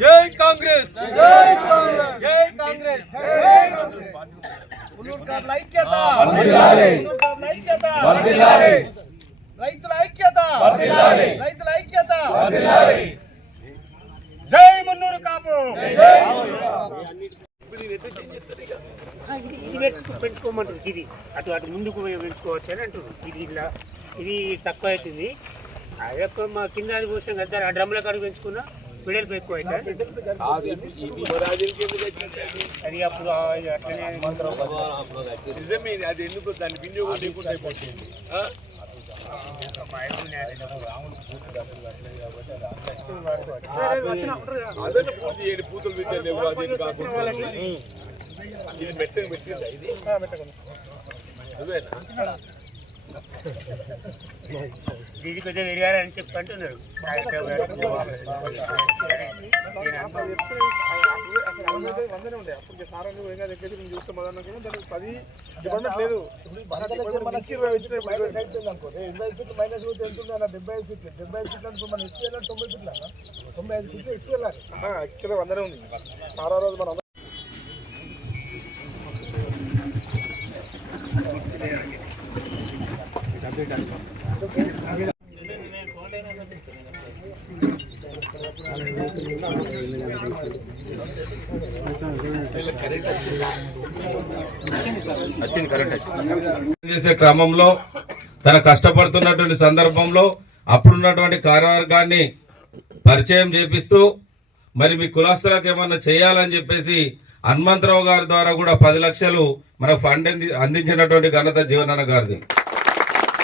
జై కాంగ్రెస్, జై కాంగ్రెస్, జై కాంగ్రెస్, ఐక్యత, రైతుల ఐక్యత, రైతుల ఐక్యత, జై మున్నూరు కాపు. ఇది పెంచుకోమంటారు. ఇది అటు అటు ముందుకు పెంచుకోవచ్చు అని అంటారు. ఇది ఇట్లా ఇది తక్కువ అవుతుంది. అది ఎక్కువ మా కింద అది పోస్తాం కదా, ఆ డ్రమ్ల కాడికి పెంచుకున్నా పిడలు ఎక్కువ అవుతుంది. అది అప్పుడు అట్లనే నిజమే, అది ఎందుకు దాని వినియోగం లేకుండా అయిపోతుంది. అదే పూర్తి చేయని పూతలు పెట్టాను కాకుండా ఇది మెత్తగా పెట్టిందా? ఇది ఇది కొంచెం విరిగారని చెప్పి అంటున్నారు. వందనే ఉంది. సారా రోజు మనం చేసే క్రమంలో తన కష్టపడుతున్నటువంటి సందర్భంలో అప్పుడున్నటువంటి కార్యవర్గాన్ని పరిచయం చేపిస్తూ మరి మీ కులస్తులకు ఏమన్నా చేయాలని చెప్పేసి హనుమంతరావు గారి ద్వారా కూడా 10 లక్షలు మన ఫండ్ అందించినటువంటి ఘనత జీవనన్న గారిది.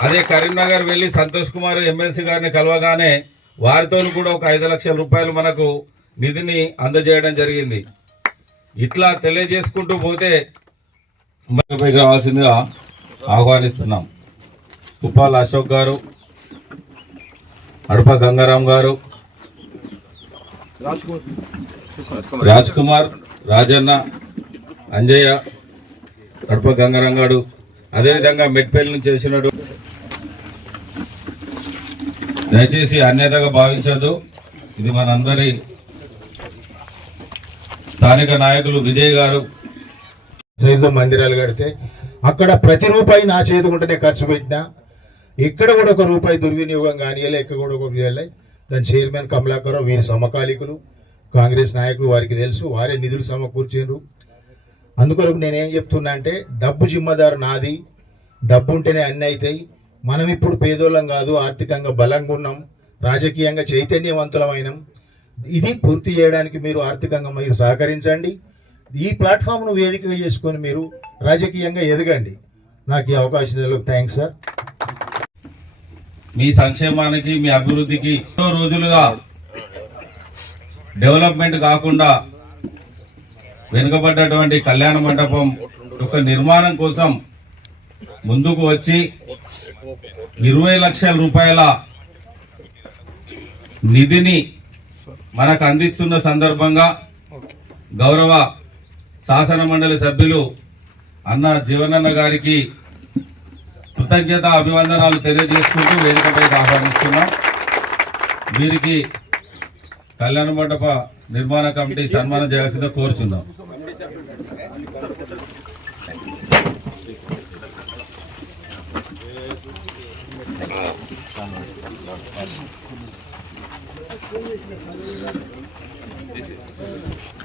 అదే కరీంనగర్ వెళ్లి సంతోష్ కుమార్ ఎమ్మెల్సీ గారిని కలవగానే వారితో కూడా ఒక 5 లక్షల రూపాయలు మనకు నిధిని అందజేయడం జరిగింది. ఇట్లా తెలియజేసుకుంటూ పోతే పైకి రావాల్సిందిగా ఆహ్వానిస్తున్నాం. ఉప్పాల అశోక్ గారు, అడప గంగారాం గారు, రాజ్ కుమార్, రాజన్న, అంజయ్య, అడప గంగారాం గారు, అదేవిధంగా మెట్పల్లి నుంచి చేసినట్టు దయచేసి అన్యతగా భావించదు. ఇది మనందరి స్థానిక నాయకులు విజయ్ గారు మందిరాలు కడితే అక్కడ ప్రతి రూపాయి నా చేతుకుంటేనే ఖర్చు పెట్టినా, ఇక్కడ కూడా ఒక రూపాయి దుర్వినియోగం కానియలే, ఇక్కడ కూడా ఒక చేయాలి. దాని చైర్మన్ కమలాకరావు వీరి సమకాలికులు, కాంగ్రెస్ నాయకులు, వారికి తెలుసు, వారే నిధులు సమకూర్చారు. అందుకొరకు నేనేం చెప్తున్నా అంటే డబ్బు జిమ్మదారు నాది, డబ్బు ఉంటేనే అన్నీ అవుతాయి. మనం ఇప్పుడు పేదోళ్ళం కాదు, ఆర్థికంగా బలంగా ఉన్నాం, రాజకీయంగా చైతన్యవంతులమైనం. ఇది పూర్తి చేయడానికి మీరు ఆర్థికంగా మీరు సహకరించండి. ఈ ప్లాట్ఫామ్ను వేదికగా చేసుకొని మీరు రాజకీయంగా ఎదగండి. నాకు ఈ అవకాశం ఇచ్చినందుకు థ్యాంక్స్ సార్. మీ సంక్షేమానికి, మీ అభివృద్ధికి ఎన్నో రోజులుగా డెవలప్మెంట్ కాకుండా వెనుకబడ్డటువంటి కళ్యాణ మండపం యొక్క నిర్మాణం కోసం ముందుకు వచ్చి 20 లక్షల రూపాయల నిధిని మనకు అందిస్తున్న సందర్భంగా గౌరవ శాసన మండలి సభ్యులు అన్న జీవనన్న గారికి కృతజ్ఞత అభివందనాలు తెలియజేసుకుంటూ వేదికపైకి ఆహ్వానిస్తున్నాం. వీరికి కళ్యాణ మండప నిర్మాణ కమిటీ సన్మానం చేయాల్సిందిగా కోరుచున్నాం.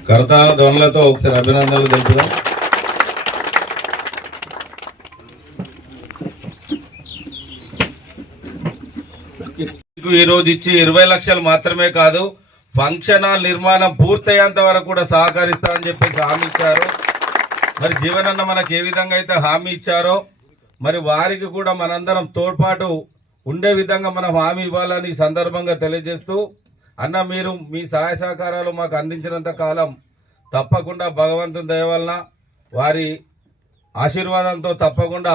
కరతాళ ధ్వనులతో ఒకసారి అభినందనలు తెలుపుదాం. ఈ రోజు ఇచ్చి 20 లక్షలు మాత్రమే కాదు, ఫంక్షన్ హాల్ నిర్మాణం పూర్తయ్యేంత వరకు కూడా సహకరిస్తామని చెప్పేసి హామీ ఇచ్చారు. మరి జీవనన్న మనకు ఏ విధంగా అయితే హామీ ఇచ్చారో మరి వారికి కూడా మనందరం తోడ్పాటు ఉండే విధంగా మనం హామీ ఇవ్వాలని సందర్భంగా తెలియజేస్తూ, అన్న మీరు మీ సహాయ సహకారాలు మాకు అందించినంత కాలం తప్పకుండా భగవంతుని దయ వలన వారి ఆశీర్వాదంతో తప్పకుండా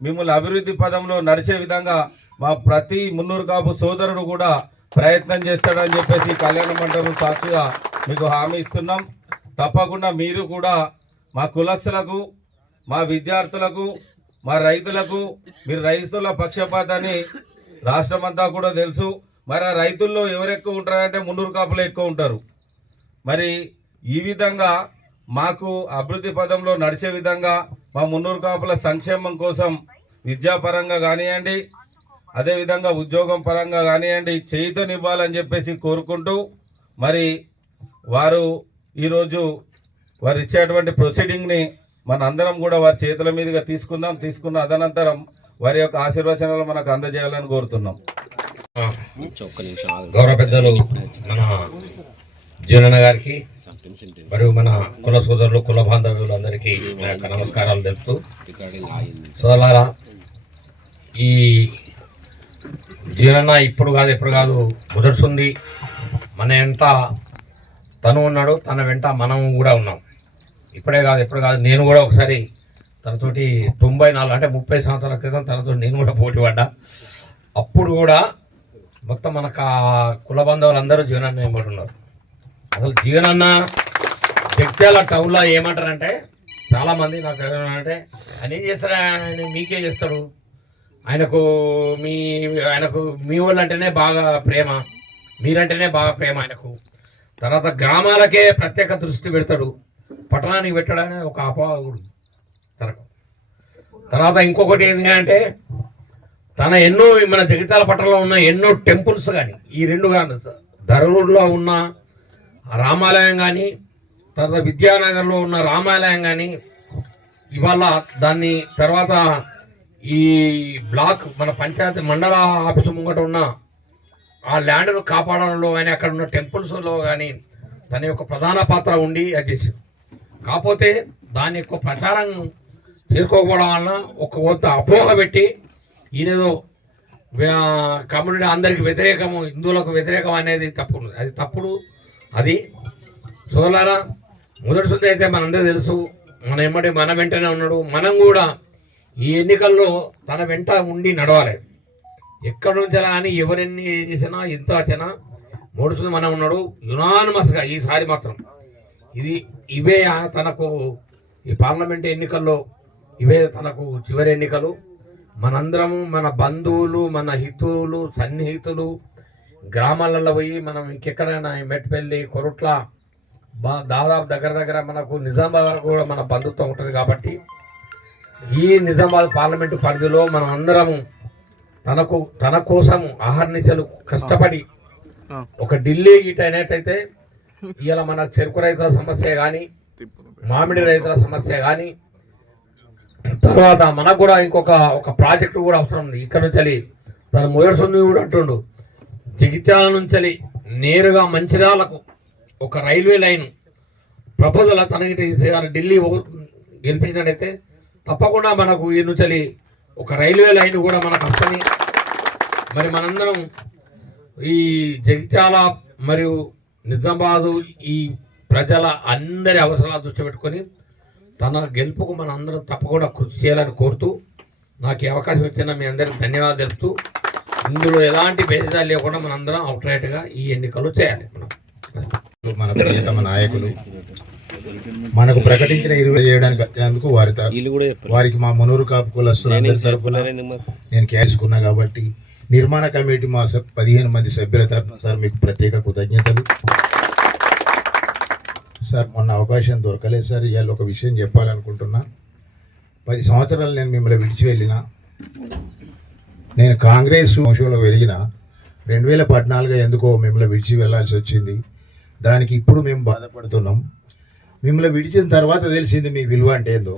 మిమ్మల్ని అభివృద్ధి పదంలో నడిచే విధంగా మా ప్రతి మున్నూరు కాపు సోదరుడు కూడా ప్రయత్నం చేస్తాడని చెప్పేసి కళ్యాణ మండపం సాక్షిగా మీకు హామీ ఇస్తున్నాం. తప్పకుండా మీరు కూడా మా కులస్తులకు, మా విద్యార్థులకు, మా రైతులకు, మీరు రైతుల పక్షపాతాన్ని రాష్ట్రమంతా కూడా తెలుసు. మరి ఆ రైతుల్లో ఎవరు ఎక్కువ ఉంటారంటే మున్నూరు కాపులు ఎక్కువ ఉంటారు. మరి ఈ విధంగా మాకు అభివృద్ధి పదంలో నడిచే విధంగా మా మున్నూరు కాపుల సంక్షేమం కోసం విద్యాపరంగా కానివ్వండి, అదేవిధంగా ఉద్యోగం పరంగా కానివ్వండి చేయుతనివ్వాలని చెప్పేసి కోరుకుంటూ, మరి వారు ఈరోజు వారు ఇచ్చేటువంటి ప్రొసీడింగ్ని మన అందరం కూడా వారి చేతుల మీదుగా తీసుకున్న అదనంతరం వారి యొక్క ఆశీర్వచనాలు మనకు అందజేయాలని కోరుతున్నాం. గౌరవ పెద్దలు మన జీవనన్న గారికి మరియు మన కుల సోదరులు, కుల బాంధవ్యులు అందరికీ నా యొక్క నమస్కారాలు తెలుపుతూ, సోదరులారా, ఈ జీవనన్న ఇప్పుడు కాదు మొదటిస్తుంది. మన వెంట తను ఉన్నాడు, తన వెంట మనం కూడా ఉన్నాం. ఇప్పుడే కాదు ఎప్పుడు కాదు, నేను కూడా ఒకసారి తనతోటి 94 అంటే 30 సంవత్సరాల క్రితం తనతో నేను కూడా పోటీ పడ్డా. అప్పుడు కూడా మొత్తం మనకు కుల బంధువులు అందరూ జీవనన్న వెంబడి ఉన్నారు. అసలు జీవనన్న జగిత్యాల టౌన్లో ఏమంటారంటే చాలామంది నాకు అంటే ఆయన ఏం చేస్తాడు, ఆయన మీకే చేస్తాడు, ఆయనకు మీ వాళ్ళు అంటేనే బాగా ప్రేమ, మీరంటేనే బాగా ప్రేమ ఆయనకు. తర్వాత గ్రామాలకే ప్రత్యేక దృష్టి పెడతాడు, పట్టణానికి పెట్టడానికి ఒక అపోహకుడు తనకు. తర్వాత ఇంకొకటి ఏంటి అంటే తన ఎన్నో మన జగిత్యాల పట్టణంలో ఉన్న ఎన్నో టెంపుల్స్ కానీ, ఈ రెండు కానీ ధరలూరులో ఉన్న రామాలయం కానీ, తర్వాత విద్యానగర్లో ఉన్న రామాలయం కానీ, ఇవాళ దాన్ని తర్వాత ఈ బ్లాక్ మన పంచాయతీ మండల ఆఫీసు ముంగట ఉన్న ఆ ల్యాండ్ను కాపాడడంలో కానీ, అక్కడ ఉన్న టెంపుల్స్లో కానీ తన యొక్క ప్రధాన పాత్ర ఉండి అది చేశారు. కాకపోతే దాని యొక్క ప్రచారం చేసుకోకపోవడం వలన ఒక కొంత అపోహ పెట్టి ఈయనేదో కమ్యూనిటీ అందరికి వ్యతిరేకము, హిందువులకు వ్యతిరేకం అనేది తప్పుడు, అది తప్పుడు. అది సోలారా మొదటి శుద్ధి అయితే మనందరూ తెలుసు, మన వెంటనే ఉన్నాడు. మనం కూడా ఈ ఎన్నికల్లో తన వెంట ఉండి నడవాలి. ఎక్కడి నుంచి అని ఎవరెన్ని చేసినా ఎంత వచ్చినా మొదటి శుద్ధి మనం ఉన్నాడు. యునానిమస్గా ఈసారి మాత్రం ఇవే తనకు ఈ పార్లమెంట్ ఎన్నికల్లో ఇవే తనకు చివరి ఎన్నికలు. మనందరము మన బంధువులు, మన హితువులు, సన్నిహితులు గ్రామాలలో పోయి మనం ఇంకెక్కడైనా మెట్పల్లి, కొరుట్ల దాదాపు దగ్గర మనకు నిజామాబాద్ వరకు కూడా మన బంధుత్వం ఉంటుంది. కాబట్టి ఈ నిజామాబాద్ పార్లమెంటు పరిధిలో మనం అందరము తన కోసము అహర్నిశలు కష్టపడి ఒక ఢిల్లీ గీట అయినట్టయితే ఇవాళ మన చెరుకు రైతుల సమస్య కానీ, మామిడి రైతుల సమస్య కానీ, తర్వాత మనకు కూడా ఒక ప్రాజెక్టు కూడా అవసరం ఉంది. ఇక్కడ నుంచి తన మొదటి కూడా అంటుండు, జగిత్యాల నుంచి నేరుగా మంచిర్యాలకు ఒక రైల్వే లైన్ ప్రపోజల్ తనకి ఢిల్లీ గెలిపించినట్టయితే తప్పకుండా మనకు ఈ నుంచి ఒక రైల్వే లైన్ కూడా మనకు వస్తుంది. మరి మనందరం ఈ జగిత్యాల మరియు నిజామాబాదు ఈ ప్రజల అందరి అవసరాలు దృష్టి పెట్టుకొని తన గెలుపుకు మనం అందరం తప్పకుండా కృషి చేయాలని కోరుతూ, నాకు ఈ అవకాశం ఇచ్చిన మీ అందరికి ధన్యవాదాలు తెలుపుతూ, ఇందులో ఎలాంటి భేదాలు లేకుండా మనందరం అవుట్రైట్గా ఈ ఎన్నికలు చేయాలి. మన ప్రియతమ నాయకులు మనకు ప్రకటించిన 20 చేయడానికి వచ్చినందుకు వారికి మా మునూరు కాపు కులస్తులందరి తరపున నేను కేసుకున్నా. కాబట్టి నిర్మాణ కమిటీ మా 15 మంది సభ్యుల తరపున సార్ మీకు ప్రత్యేక కృతజ్ఞతలు. సార్ మొన్న అవకాశం దొరకలేదు సార్. ఇవాళ ఒక విషయం చెప్పాలనుకుంటున్నా. 10 సంవత్సరాలు నేను మిమ్మల్ని విడిచి వెళ్ళిన, నేను కాంగ్రెస్ వంశంలో వెలిగిన 2014 ఎందుకో మిమ్మల్ని విడిచి వెళ్ళాల్సి వచ్చింది. దానికి ఇప్పుడు మేము బాధపడుతున్నాం. మిమ్మల్ని విడిచిన తర్వాత తెలిసింది మీ విలువ అంటే ఏందో.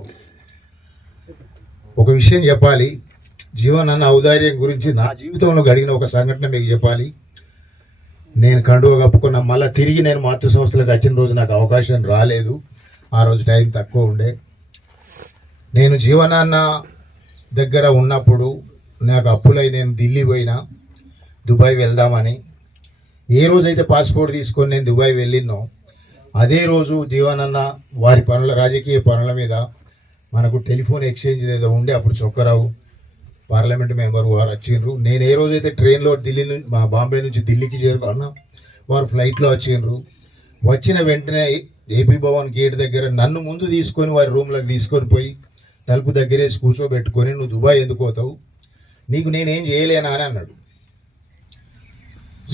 ఒక విషయం చెప్పాలి, జీవనన్న ఔదార్యం గురించి నా జీవితంలో గడిగిన ఒక సంఘటన మీకు చెప్పాలి. నేను కండువ కప్పుకున్న మళ్ళీ తిరిగి నేను మాతృ సంస్థలకు వచ్చిన రోజు నాకు అవకాశం రాలేదు. ఆ రోజు టైం తక్కువ ఉండే. నేను జీవనాన్న దగ్గర ఉన్నప్పుడు నాకు అప్పులై నేను ఢిల్లీ పోయినా, దుబాయ్ వెళ్దామని. ఏ రోజైతే పాస్పోర్ట్ తీసుకొని నేను దుబాయ్ వెళ్ళినో అదే రోజు జీవనన్న వారి రాజకీయ పనుల మీద మనకు టెలిఫోన్ ఎక్స్చేంజ్ ఏదో ఉండే, అప్పుడు చొక్కరావు పార్లమెంట్ మెంబర్ వారు వచ్చిండ్రు. నేను ఏ రోజైతే ట్రైన్లో బాంబే నుంచి ఢిల్లీకి చేరుకున్నా వారు ఫ్లైట్లో వచ్చిండ్రు. వచ్చిన వెంటనే ఏపీ భవన్ గేట్ దగ్గర నన్ను ముందు తీసుకొని వారి రూమ్లోకి తీసుకొని పోయి తలుపు దగ్గరేసి కూర్చోబెట్టుకొని నువ్వు దుబాయ్ ఎందుకు పోతావు, నీకు నేనేం చేయలేనా అని అన్నాడు.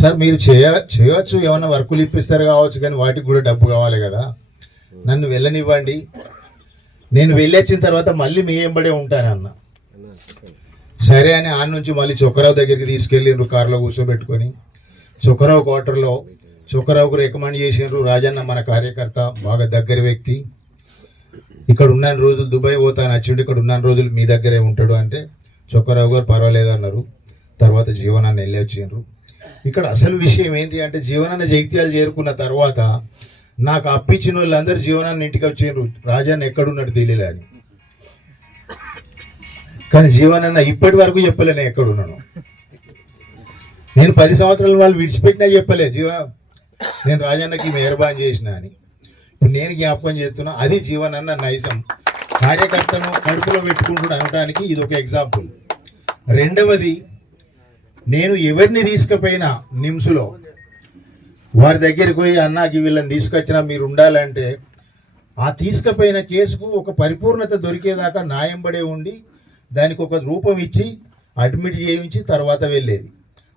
సార్ మీరు చేయవచ్చు, ఏమన్నా వర్కులు ఇప్పిస్తారు కావచ్చు, కానీ వాటికి కూడా డబ్బు కావాలి కదా, నన్ను వెళ్ళనివ్వండి, నేను వెళ్ళొచ్చిన తర్వాత మళ్ళీ మీ వెంబడే ఉంటానన్న. సరే అని ఆ నుంచి మళ్ళీ చొక్కరావు దగ్గరికి తీసుకెళ్ళిండ్రు కారులో కూర్చోబెట్టుకొని. చొక్కరావు క్వార్టర్లో చొక్కరావుకు రికమెండ్ చేసినారు, రాజన్న మన కార్యకర్త బాగా దగ్గర వ్యక్తి, ఇక్కడ ఉన్న రోజులు దుబాయ్ పోతాను వచ్చిండు, ఇక్కడ ఉన్న రోజులు మీ దగ్గరే ఉంటాడు అంటే చొక్కరావు గారు పర్వాలేదన్నారు. తర్వాత జీవనాన్ని వెళ్ళి వచ్చిండ్రు. ఇక్కడ అసలు విషయం ఏంటి అంటే జీవనాన్ని జైత్యాలు చేరుకున్న తర్వాత నాకు అప్పించిన వాళ్ళందరూ జీవనాన్ని ఇంటికి వచ్చిండ్రు, రాజన్న ఎక్కడున్నాడు తెలియలే అని. కానీ జీవనన్న ఇప్పటి వరకు చెప్పలే నేను ఎక్కడున్నాను. నేను 10 సంవత్సరాలు వాళ్ళు విడిచిపెట్టినా చెప్పలే నేను రాజన్నకి మెహర్బాన్ చేసిన అని. ఇప్పుడు నేను జ్ఞాపకం చేస్తున్నా, అది జీవనన్న నైజం. కార్యకర్తను కడుపులో పెట్టుకుంటున్నా అనడానికి ఇది ఒక ఎగ్జాంపుల్. రెండవది, నేను ఎవరిని తీసుకుపోయినా నిమ్స్లో వారి దగ్గరికి పోయి అన్నాకి వీళ్ళని తీసుకొచ్చినా మీరు ఉండాలంటే ఆ తీసుకుపోయిన కేసుకు ఒక పరిపూర్ణత దొరికేదాకా న్యాయంబడే ఉండి దానికి ఒక రూపం ఇచ్చి అడ్మిట్ చేయించి తర్వాత వెళ్ళేది.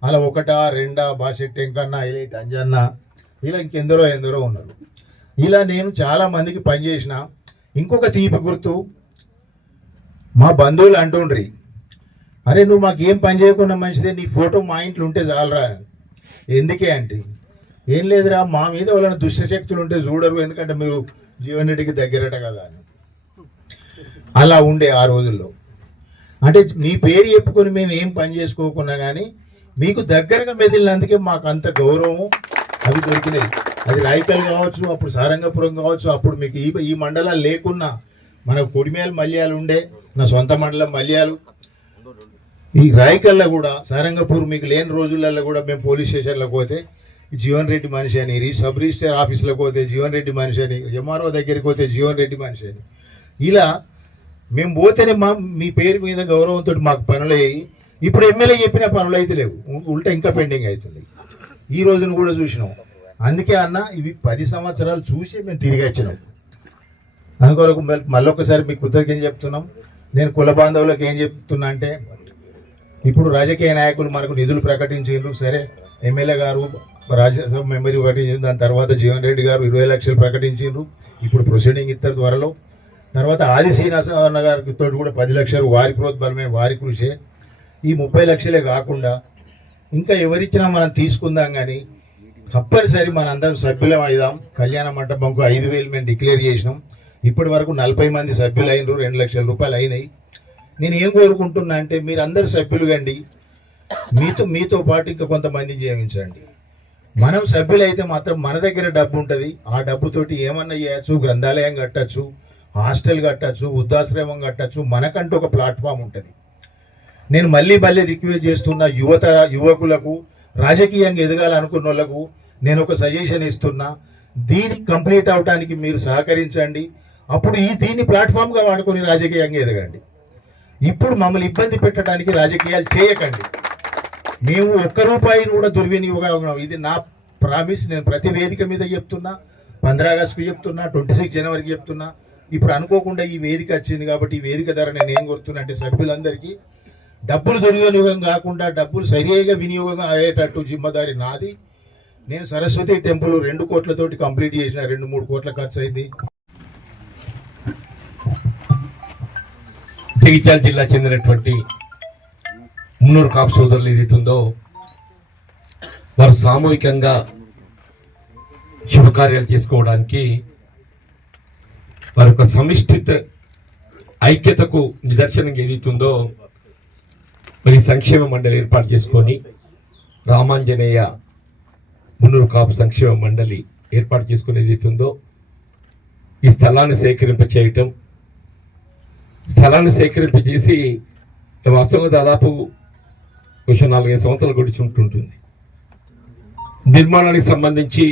అలా 1, 2 బాసెట్ ఎంకన్నా, హైలైట్ అంజన్న, ఇలా ఎందరో ఉన్నారు. ఇలా నేను చాలా మందికి పనిచేసిన. ఇంకొక తీపి గుర్తు, మా బంధువులు అంటుండ్రి, అరే నువ్వు మాకు ఏం పని చేయకుండా మంచిదే, నీ ఫోటో మా ఇంట్లో ఉంటే చాలరా. ఎందుకే అంటే ఏం లేదురా, మా మీద వాళ్ళని దుష్టశక్తులు ఉంటే చూడరు, ఎందుకంటే మీరు జీవన్ రెడ్డికి దగ్గరట కదా అని. అలా ఉండే ఆ రోజుల్లో. అంటే మీ పేరు చెప్పుకొని మేము ఏం పని చేసుకోకున్నా కానీ మీకు దగ్గరగా మెదిలినందుకే మాకు అంత గౌరవం అవి దొరికినాయి. అది రాయకల్ కావచ్చు, అప్పుడు సారంగపురం కావచ్చు, అప్పుడు మీకు ఈ మండలాలు లేకున్నా మనకు కొడిమేలు మల్యాలు ఉండే, నా సొంత మండలం మల్యాలు. ఈ రాయకల్లో కూడా సారంగపూర్ మీకు లేని రోజులలో కూడా మేము పోలీస్ స్టేషన్లకు పోతే జీవన్ రెడ్డి మనిషి అని, సబ్ రిజిస్టర్ ఆఫీసులకు పోతే జీవన్ రెడ్డి మనిషి అని, ఎంఆర్ఓ దగ్గరికి పోతే జీవన్ రెడ్డి మనిషి అని. ఇలా మేము పోతేనే మీ పేరు మీద గౌరవంతో మాకు పనులు అయ్యి, ఇప్పుడు ఎమ్మెల్యే చెప్పిన పనులు అయితే లేవు, ఉల్టా ఇంకా పెండింగ్ అవుతుంది. ఈ రోజును కూడా చూసినాం. అందుకే అన్న ఇవి 10 సంవత్సరాలు చూసి మేము తిరిగి వచ్చినాం. అందుకొరకు మళ్ళొకసారి మీకు కృతజ్ఞతలు చెప్తున్నాం. నేను కుల బాంధవులకు ఏం చెప్తున్నా అంటే, ఇప్పుడు రాజకీయ నాయకులు మనకు నిధులు ప్రకటించారు, సరే ఎమ్మెల్యే గారు రాజ్యసభ మెంబర్ ప్రకటించారు, దాని తర్వాత జీవన్ రెడ్డి గారు 20 లక్షలు ప్రకటించారు, ఇప్పుడు ప్రొసీడింగ్ ఇస్తారు త్వరలో. తర్వాత ఆది శ్రీనివాస గారికి తోటి కూడా 10 లక్షలు వారి ప్రోద్బలమే, వారి కృషే. ఈ 30 లక్షలే కాకుండా ఇంకా ఎవరిచ్చినా మనం తీసుకుందాం, కానీ తప్పనిసరి మనందరం సభ్యులం అయిదాం. కళ్యాణ మంటపంకు 5,000 మేము డిక్లేర్ చేసినాం. ఇప్పటి వరకు 40 మంది సభ్యులు అయినరు, 2 లక్షల రూపాయలు అయినాయి. నేను ఏం కోరుకుంటున్నా అంటే మీరు అందరు సభ్యులు కండి, మీతో పాటు ఇంకా కొంతమందిని జీవించండి. మనం సభ్యులైతే మాత్రం మన దగ్గర డబ్బు ఉంటుంది, ఆ డబ్బుతోటి ఏమన్నా చేయొచ్చు, గ్రంథాలయం కట్టచ్చు, హాస్టల్ కట్టచ్చు, వృద్ధాశ్రమం కట్టచ్చు, మనకంటూ ఒక ప్లాట్ఫామ్ ఉంటుంది. నేను మళ్ళీ రిక్వెస్ట్ చేస్తున్న యువకులకు, రాజకీయంగా ఎదగాలనుకున్న వాళ్ళకు నేను ఒక సజెషన్ ఇస్తున్నా, దీనికి కంప్లీట్ అవడానికి మీరు సహకరించండి. అప్పుడు దీన్ని ప్లాట్ఫామ్గా వాడుకొని రాజకీయంగా ఎదగండి. ఇప్పుడు మమ్మల్ని ఇబ్బంది పెట్టడానికి రాజకీయాలు చేయకండి. మేము ₹1 కూడా దుర్వినియోగం, ఇది నా ప్రామిస్. నేను ప్రతి వేదిక మీద చెప్తున్నా, 15 ఆగస్టుకు చెప్తున్నా, 26 జనవరికి చెప్తున్నా. ఇప్పుడు అనుకోకుండా ఈ వేదిక వచ్చింది కాబట్టి ఈ వేదిక ధర నేను ఏం కోరుతున్నా అంటే సభ్యులందరికీ డబ్బులు దుర్వినియోగం కాకుండా డబ్బులు సరిగా వినియోగం అయ్యేటట్టు జిమ్మదారి నాది. నేను సరస్వతి టెంపుల్ 2 కోట్లతోటి కంప్లీట్ చేసిన, 2-3 కోట్ల ఖర్చు అయింది. జగిత్యాల జిల్లా చెందినటువంటి మున్నూరు కాపు సోదరులు ఏదైతుందో వారు సామూహికంగా శుభకార్యాలు చేసుకోవడానికి వారి యొక్క సమిష్టిత ఐక్యతకు నిదర్శనంగా ఏదైతుందో మరి సంక్షేమ మండలి ఏర్పాటు చేసుకొని రామాంజనేయ మున్నూరు కాపు సంక్షేమ మండలి ఏర్పాటు చేసుకుని ఏదైతుందో ఈ స్థలాన్ని సేకరింపచేయటం, స్థలాన్ని సేకరింపచేసి వాస్తవంగా దాదాపు 4-5 సంవత్సరాలు గడిచి ఉంటుంటుంది. నిర్మాణానికి సంబంధించి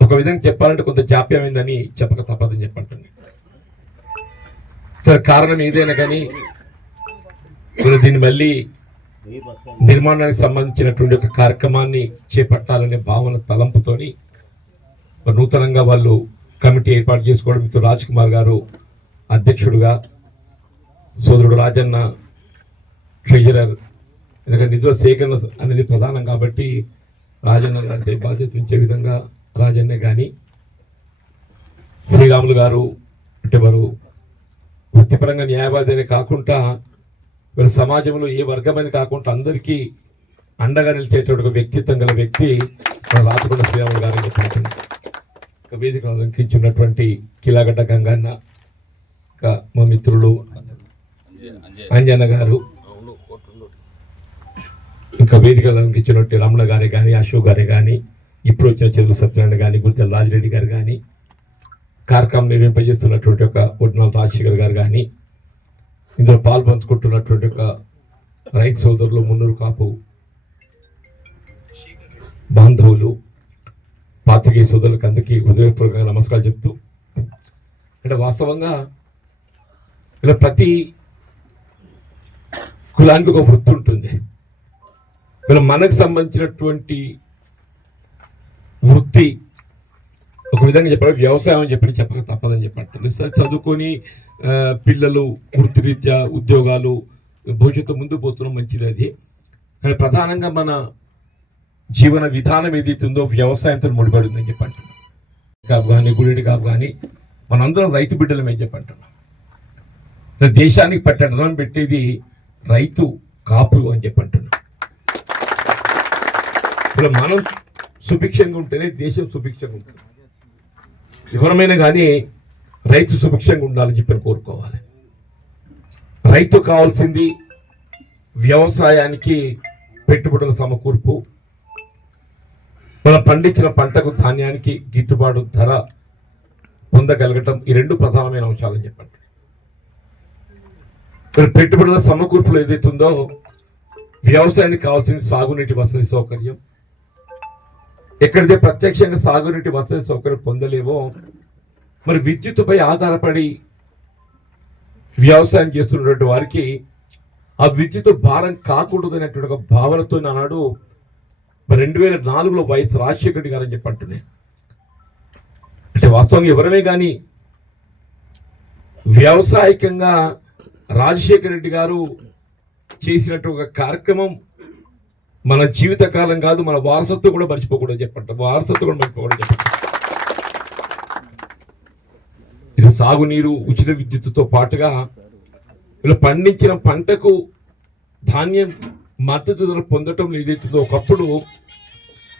ఒక విధంగా చెప్పాలంటే కొంత జాప్యమైందని చెప్పక తప్పదని చెప్పంటుంది. సరే, కారణం ఏదైనా కానీ దీన్ని మళ్ళీ నిర్మాణానికి సంబంధించినటువంటి ఒక కార్యక్రమాన్ని చేపట్టాలనే భావన తలంపుతోని నూతనంగా వాళ్ళు కమిటీ ఏర్పాటు చేసుకోవడం, మిత్రుడు రాజ్ కుమార్ గారు అధ్యక్షుడుగా, సోదరుడు రాజన్న ట్రెజరర్. ఎందుకంటే నిధుల సేకరణ అనేది ప్రధానం కాబట్టి రాజన్న అంటే బాధ్యత ఉంచే విధంగా రాజన్నే కానీ, శ్రీరాములు గారు అంటే వారు వృత్తిపరంగా న్యాయవాదనే కాకుండా వీళ్ళ సమాజంలో ఏ వర్గమని కాకుండా అందరికీ అండగా నిలిచేటువంటి వ్యక్తిత్వం గల వ్యక్తి రాచకొండ శ్రీరాములు గారు చెప్పారు. వేదికను అలంకరించున్నటువంటి కిలాగడ్డ గంగన్న, ఇంకా మా మిత్రులు అంజన్న గారు, ఇంకా వేదికలు అలంకరించినట్టు రమణ గారే కానీ, అశోక్ గారే కానీ, ఇప్పుడు వచ్చిన చంద్ర సత్యనారాయణ కానీ, గురిజల రాజిరెడ్డి గారు కానీ, కార్యక్రమం నిర్వహింపజేస్తున్నటువంటి ఒక ఒడ్నాల రాజశేఖర్ గారు కానీ, ఇందులో పాల్పంచుకుంటున్నటువంటి ఒక రైతు సోదరులు, మున్నూరు కాపు బాంధవులు, పాత్రికేయ సోదరులకు అందరికీ హృదయపూర్వకంగా నమస్కారాలు చెప్తూ, అంటే వాస్తవంగా ఇలా ప్రతి కులానికి ఒక వృత్తి ఉంటుంది. ఇలా మనకు సంబంధించినటువంటి వృత్తి ఒక విధంగా చెప్పాలి వ్యవసాయం అని చెప్పక తప్పదని చెప్పంటుంది. చదువుకొని పిల్లలు వృత్తిరీత్యా ఉద్యోగాలు భవిష్యత్తు ముందుకు పోతున్నాం, మంచిది అది. కానీ ప్రధానంగా మన జీవన విధానం ఏదైతుందో వ్యవసాయంతో ముడిపడి ఉందని చెప్పంటున్నాం. కాపు కానీ గుడి కాపు కానీ మనందరం రైతు బిడ్డలం ఏం చెప్పంటున్నాం. దేశానికి పట్టడం పెట్టేది రైతు కాపులు అని చెప్పంటున్నాం. ఇప్పుడు మనం సుభిక్షంగా ఉంటేనే దేశం సుభిక్షంగా ఉంటుంది. ఎవరమైనా కానీ రైతు సుభిక్షంగా ఉండాలని చెప్పి కోరుకోవాలి. రైతు కావాల్సింది వ్యవసాయానికి పెట్టుబడుల సమకూర్పు, మనం పండించిన పంటకు ధాన్యానికి గిట్టుబాటు ధర పొందగలగటం, ఈ రెండు ప్రధానమైన అంశాలని చెప్పండి. పెట్టుబడుల సమకూర్పులు ఏదైతుందో వ్యవసాయానికి కావాల్సిన సాగునీటి వసతి సౌకర్యం, ఎక్కడైతే ప్రత్యక్షంగా సాగునీటి వసతి సౌకర్యం పొందలేవో మరి విద్యుత్తుపై ఆధారపడి వ్యవసాయం చేస్తున్నటువంటి వారికి ఆ విద్యుత్ భారం కాకూడదు అనేటువంటి ఒక భావనతో నాడు 2004లో వైఎస్ రాజశేఖర రెడ్డి గారు అని చెప్పంటున్నాయి. అంటే వాస్తవంగా ఎవరమే కానీ వ్యవసాయకంగా రాజశేఖర రెడ్డి గారు చేసినట్టు ఒక కార్యక్రమం మన జీవితకాలం కాదు, మన వారసత్వం కూడా మర్చిపోకూడదు చెప్పంట. వారసత్వం కూడా మర్చిపోకూడదు చెప్పంట. ఇది సాగునీరు, ఉచిత విద్యుత్తుతో పాటుగా వీళ్ళు పండించిన పంటకు ధాన్యం మద్దతు ధర పొందటం ఏదైతుందో ఒకప్పుడు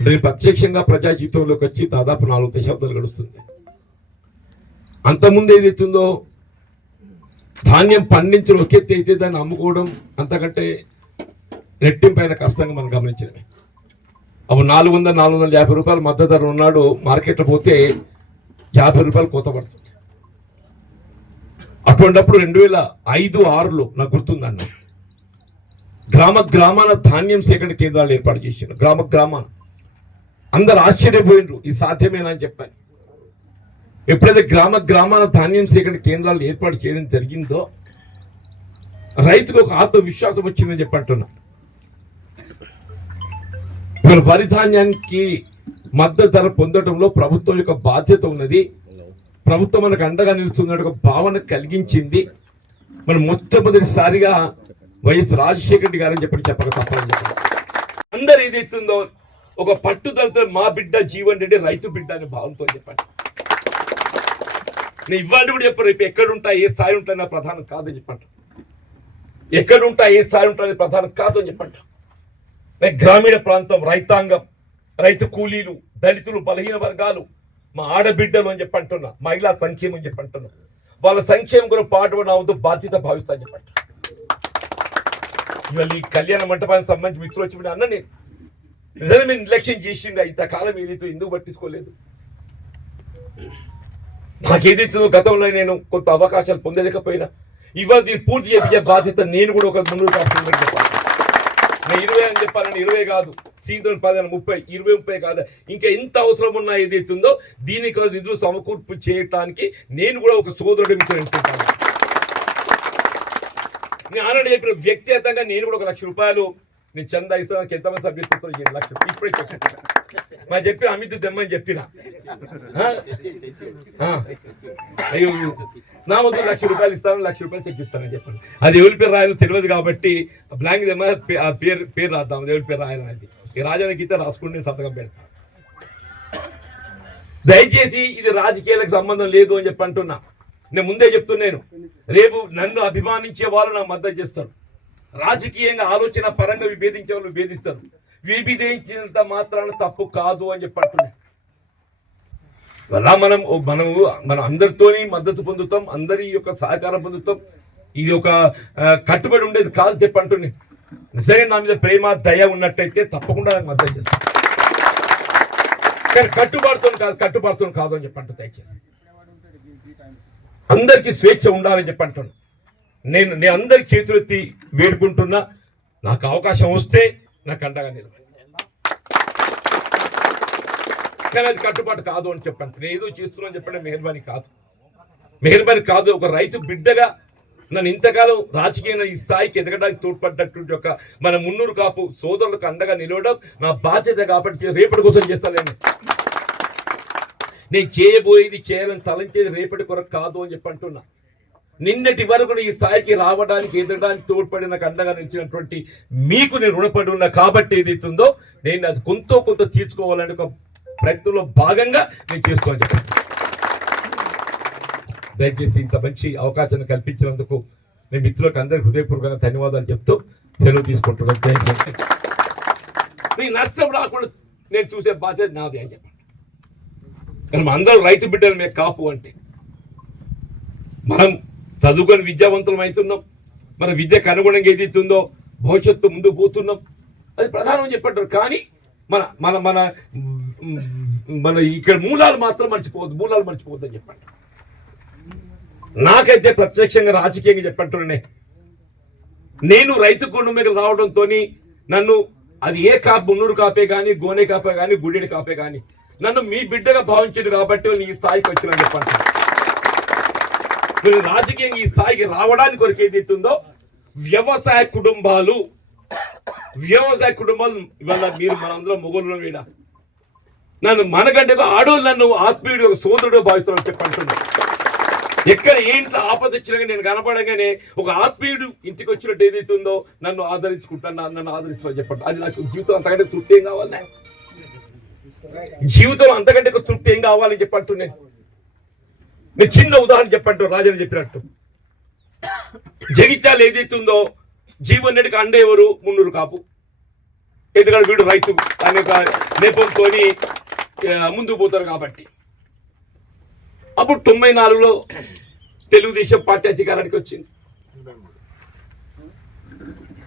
నేను ప్రత్యక్షంగా ప్రజా జీవితంలోకి వచ్చి దాదాపు 4 దశాబ్దాలు గడుస్తుంది. అంతకుముందు ఏదైతుందో ధాన్యం పండించడం ఒక ఎత్తు అయితే దాన్ని అమ్ముకోవడం అంతకంటే రెట్టింపైన కష్టంగా మనం గమనించడమే. అప్పుడు 450 రూపాయలు మద్దతు ధర ఉన్నాడు, మార్కెట్లో పోతే 50 రూపాయలు కోత పడుతుంది. అటువంటిప్పుడు 2005-6లో నాకు గుర్తుందన్న గ్రామాన ధాన్యం సేకరణ కేంద్రాలు ఏర్పాటు చేశారు. గ్రామాన అందరు ఆశ్చర్యపోయినరు, ఇది సాధ్యమేనా అని చెప్పాను. ఎప్పుడైతే గ్రామాన ధాన్యం సేకరణ కేంద్రాలు ఏర్పాటు చేయడం జరిగిందో రైతుకు ఒక ఆత్మవిశ్వాసం వచ్చిందని చెప్పంటున్నా. ఇవాళ వరి ధాన్యానికి మద్దతు ధర పొందడంలో ప్రభుత్వం యొక్క బాధ్యత ఉన్నది, ప్రభుత్వం మనకు అండగా నిలుస్తున్న ఒక భావన కలిగించింది. మనం మొట్టమొదటిసారిగా వైఎస్ రాజశేఖర రెడ్డి గారని చెప్పక తప్పని చెప్పాలి. అందరు ఏదైతుందో ఒక పట్టుదలతో మా బిడ్డ జీవన్ రెడ్డి రైతు బిడ్డ అనే భావంతో చెప్పండి. నేను ఇవాళ కూడా చెప్పారు, రేపు ఎక్కడుంటా ఏ స్థాయి ఉంటా నా ప్రధానం కాదని చెప్పండి. ఎక్కడుంటా ఏ స్థాయి ఉంటుంది ప్రధానం కాదు అని చెప్పండి. గ్రామీణ ప్రాంతం రైతాంగం, రైతు కూలీలు, దళితులు, బలహీన వర్గాలు, మా ఆడబిడ్డలు అని చెప్పంటున్నా, మహిళా సంక్షేమం అని చెప్పంటున్నా, వాళ్ళ సంక్షేమం కూడా పాటుపడవద్దు బాధ్యత భావిస్తా అని చెప్పండి. ఇవాళ ఈ కళ్యాణ మంటపానికి సంబంధించి మిత్రులు వచ్చి అన్న నేను నిజంగా మీరు నిర్లక్ష్యం చేసింది ఇంతకాలం ఏదైతే ఎందుకు పట్టించుకోలేదు. నాకేదైతుందో గతంలో నేను కొంత అవకాశాలు పొందలేకపోయినా ఇవాళ దీన్ని పూర్తి చేయించే బాధ్యత నేను కూడా ఒక ముందు చెప్పాలి. నేను 20 అని చెప్పాలని 20 కాదు, సీతో 10, 30, 20, 30 కాదు, ఇంకా ఎంత అవసరం ఉన్నా ఏదైతుందో దీనికి నిధులు సమకూర్పు చేయటానికి నేను కూడా ఒక సోదరుడు మీకు ఎంచుకుంటాను. నేను ఆనాడు చెప్పిన వ్యక్తిగతంగా నేను కూడా 1 లక్ష రూపాయలు నేను చందా ఇస్తాను. ఎంతమంది సభ్యత్వం 7 లక్షలు ఇప్పుడే మా చెప్పిన అమిత్ తెమ్మని చెప్పిన అయ్యో నా వద్ద ₹1,00,000 ఇస్తాను, ₹1,00,000 చెక్ ఇస్తానని చెప్పాను. అది ఎవరి పేరు రాయాలో తెలియదు కాబట్టి బ్లాంక్ తెమ్మ పేరు రాద్దాం, ఎవరి పేరు రాయాలనేది. ఈ రాజానికి ఇస్తే రాసుకుంటే సంతకం పెడతాను. దయచేసి ఇది రాజకీయాలకు సంబంధం లేదు అని చెప్పి అంటున్నా. నేను ముందే చెప్తున్నాను, రేపు నన్ను అభిమానించే వాళ్ళు నాకు మద్దతు చేస్తారు. రాజకీయంగా ఆలోచన పరంగా విభేదించే వాళ్ళు విభేదిస్తారు. విభేదించినంత మాత్రాన తప్పు కాదు అని చెప్పి అంటున్నాను. అలా మనం అందరితోని మద్దతు పొందుతాం, అందరి యొక్క సహకారం పొందుతాం. ఇది ఒక కట్టుబడి ఉండేది కాదు చెప్పి అంటున్నాను. నిజంగా నా మీద ప్రేమ దయ ఉన్నట్టయితే తప్పకుండా నాకు మద్దతు చేస్తాను. కానీ కట్టుబడుతుంది కాదు అని చెప్పంటు. దయచేసి అందరికీ స్వేచ్ఛ ఉండాలని చెప్పి అంటున్నాను. నేను అందరికి చేతులెత్తి వేడుకుంటున్నా, నాకు అవకాశం వస్తే నాకు అండగా నిలబడి. కానీ అది కట్టుబాటు కాదు అని చెప్పండి. నేను ఏదో చేస్తున్నాను చెప్పండి మెహర్బానీ కాదు. ఒక రైతు బిడ్డగా నన్ను ఇంతకాలం రాజకీయంగా ఈ స్థాయికి ఎదగడానికి తోడ్పడ్డటువంటి ఒక మన మున్నూరు కాపు సోదరులకు అండగా నిలవడం నా బాధ్యత. కాబట్టి రేపటి కోసం చేస్తాను. నేను చేయబోయేది చేయాలని తలంచేది రేపటి కొరకు కాదు అని చెప్పి అంటున్నా. నిన్నటి వరకు ఈ స్థాయికి రావడానికి ఎదగడానికి తోడ్పడి నాకు అండగా నిలిచినటువంటి మీకు నేను రుణపడి ఉన్నా. కాబట్టి ఏదైతుందో నేను అది కొంత తీర్చుకోవాలని ఒక ప్రయత్నంలో భాగంగా నేను చేసుకోవాలని చెప్పాను. దయచేసి ఇంత మంచి అవకాశాన్ని కల్పించినందుకు నేను మిత్రులకు అందరికీ హృదయపూర్వకంగా ధన్యవాదాలు చెప్తూ సెలవు తీసుకుంటున్నాను. మీ నష్టం రాకుండా నేను చూసే బాధ్యత నాది అని చెప్పండి. కానీ అందరూ రైతు బిడ్డలు మేము కాపు అంటే మనం చదువుకొని విద్యావంతులం అవుతున్నాం. మన విద్యకు అనుగుణంగా ఏదైతుందో భవిష్యత్తు ముందుకు పోతున్నాం. అది ప్రధానం చెప్పంటారు. కానీ మన మన మన మన ఇక్కడ మూలాలు మాత్రం మర్చిపోవద్దు అని చెప్పండి. నాకైతే ప్రత్యక్షంగా రాజకీయంగా చెప్పంటున్నానే, నేను రైతు కుటుంబం రావడంతో నన్ను అది ఏ కాపు మున్నూరు కాపే కానీ గోనె కాపే కానీ గుడిని కాపే కానీ నన్ను మీ బిడ్డగా భావించాడు కాబట్టి ఈ స్థాయికి వచ్చినా చెప్పండి. నేను రాజకీయంగా ఈ స్థాయికి రావడానికి కొరకు ఏదైతుందో వ్యవసాయ కుటుంబాలు ఇవాళ మీరు మనందరం మొగోళ్ళు వీడ నన్ను మనకంటే ఆడోళ్ళు నన్ను ఆత్మీయుడు ఒక సోదరుడు భావిస్తున్నాను చెప్పంటున్నాను. ఎక్కడ ఏంటి ఆపద వచ్చినా నేను కనపడగానే ఒక ఆత్మీయుడు ఇంటికి వచ్చినట్టు ఏదైతుందో నన్ను ఆదరించుకుంటాను, నన్ను ఆదరిస్తాను చెప్పండి. అది నాకు జీవితం అంతకంటే తృప్తి ఏం కావాలి? జీవితంలో అంతకంటే తృప్తి ఏం కావాలని చెప్పంటున్నాను. నేను చిన్న ఉదాహరణ చెప్పంటు రాజని చెప్పినట్టు జగిత్యాల ఏదైతుందో జీవన్ రెడ్డికి అండ ఎవరు? మున్నూరు కాపు. ఎందుకంటే వీడు రైతు అనే నేపంతో ముందుకు పోతారు కాబట్టి. అప్పుడు 94లో తెలుగుదేశం పార్టీ అధికారానికి వచ్చింది.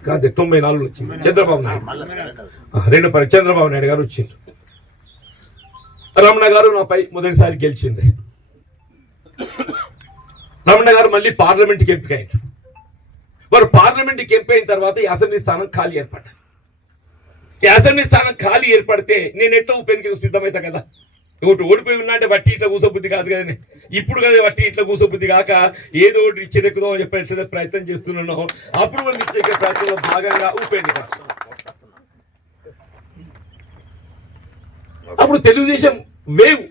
కాదు 94లో వచ్చింది చంద్రబాబు నాయుడు. చంద్రబాబు నాయుడు గారు వచ్చింది. రమణ గారు నాపై మొదటిసారి గెలిచింది. రమణ గారు మళ్ళీ పార్లమెంట్కి ఎంపికయ్యారు. వారు పార్లమెంట్కి ఎంపికైన తర్వాత ఈ అసెంబ్లీ స్థానం ఖాళీ ఏర్పడ్డారు. ఈ అసెంబ్లీ స్థానం ఖాళీ ఏర్పడితే నేను ఎట్లా ఉప ఎన్నికకు సిద్ధమవుతా కదా. ఒకటి ఓడిపోయి ఉన్నా అంటే వట్టి ఇట్లా కూసబుద్ధి కాదు కదా. ఇప్పుడు కదా వట్టి ఇట్లా కూసబుద్ధి కాక ఏదో ఒకటి ఇచ్చేదెక్కుదాం అని చెప్పి ప్రయత్నం చేస్తున్నాను. అప్పుడు మనం ఇచ్చే ప్రయత్నంలో భాగంగా ఉప ఎన్నిక. అప్పుడు తెలుగుదేశం వేవ్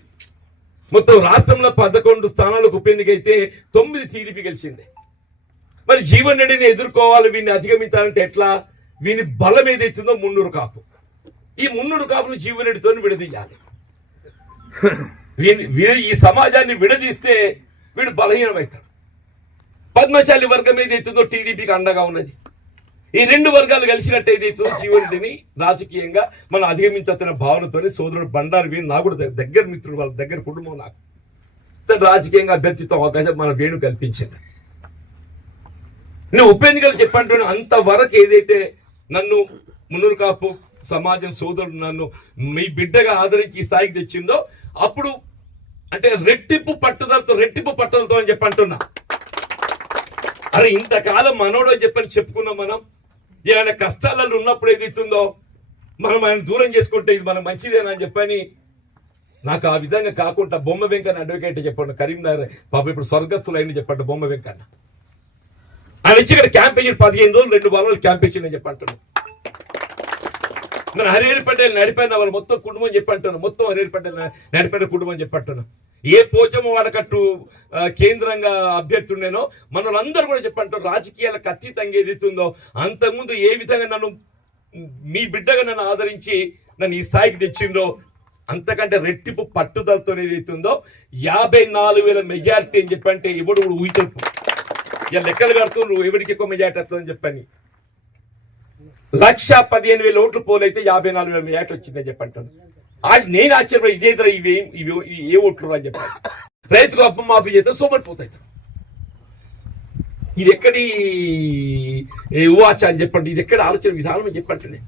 మొత్తం రాష్ట్రంలో 11 స్థానాలకు ఉప ఎన్నిక అయితే 9 టీడీపీ గెలిచింది. మరి జీవన్ రెడ్డిని ఎదుర్కోవాలి, వీడిని అధిగమించాలంటే ఎట్లా? వీని బలం ఏదైతుందో మున్నూరు కాపు. ఈ మున్నూరు కాపును జీవన్ రెడ్డితో విడదీయాలి. ఈ సమాజాన్ని విడదీస్తే వీడు బలహీనమవుతాడు. పద్మశాలి వర్గం ఏదైతుందో టీడీపీకి అండగా ఉన్నది. ఈ 2 వర్గాలు కలిసినట్టు ఏదైతుందో జీవన్ రెడ్డిని రాజకీయంగా మనం అధిగమించుతున్న భావనతో సోదరుడు బండారు వీణు నాకు కూడా దగ్గర మిత్రుడు, వాళ్ళ దగ్గర కుటుంబం. నాకు రాజకీయంగా అభ్యర్థిత్వం అవకాశం మన వేణు కల్పించింది. నేను ఉప ఎన్నికలు చెప్పంటున్నా అంతవరకు ఏదైతే నన్ను మున్నూరు కాపు సమాజం సోదరుడు నన్ను మీ బిడ్డగా ఆదరించి ఈ స్థాయికి తెచ్చిందో అప్పుడు అంటే రెట్టింపు పట్టుదలతో అని చెప్పంటున్నా. అరే ఇంతకాలం మనోడో చెప్పని చెప్పుకున్నాం. మనం ఏమైనా కష్టాలలో ఉన్నప్పుడు ఏదైతుందో మనం ఆయన దూరం చేసుకుంటే ఇది మనం మంచిదేనా అని చెప్పని నాకు ఆ విధంగా కాకుండా బొమ్మ వెంకన్న అడ్వకేట్ చెప్పండి, కరీంనగర్ పాప ఇప్పుడు స్వర్గస్థులు అయిన చెప్పండి బొమ్మ వెంకన్న. ఆయన వచ్చి ఇక్కడ క్యాంప్ వేసి 15 రోజులు 2 వారాలు క్యాంప్ వేసి నేను చెప్పంటున్నాను. మన హరిహరి పటేల్ నడిపోయిన వాళ్ళు మొత్తం కుటుంబం చెప్పంటున్నాను, మొత్తం హరిహరి పటేల్ నడిపోయిన కుటుంబం చెప్పంటున్నాను. ఏ పోచమ్మ వాడకట్టు కేంద్రంగా అభ్యర్థుండేనో మన వాళ్ళందరూ కూడా చెప్పంటారు. రాజకీయాలకు అతీతంగా ఏదైతుందో అంతకుముందు ఏ విధంగా నన్ను మీ బిడ్డగా నన్ను ఆదరించి నన్ను ఈ స్థాయికి తెచ్చిండ్రో అంతకంటే రెట్టింపు పట్టుదలతో ఏదైతుందో 54,000 మెజారిటీ అని చెప్పంటే ఎవడు కూడా ఊహించరు. ఇక లెక్కలు కడుతూ ఎవరికి ఎక్కువ మెజారిటీ వస్తుందని చెప్పని 1,15,000 ఓట్లు పోలైతే 54,000 మెజారిటీ వచ్చిందని చెప్పంటాను. నేను ఆశ్చర్యపడి ఇదేద్దరు ఇవి ఏ ఓట్లు అని చెప్పాను. రైతుకు అప్పు మాఫీ చేస్తే సోమరిపోతాయి. ఇది ఎక్కడి ఊహాచ అని చెప్పండి, ఇది ఎక్కడ ఆలోచన విధానం అని చెప్పండి.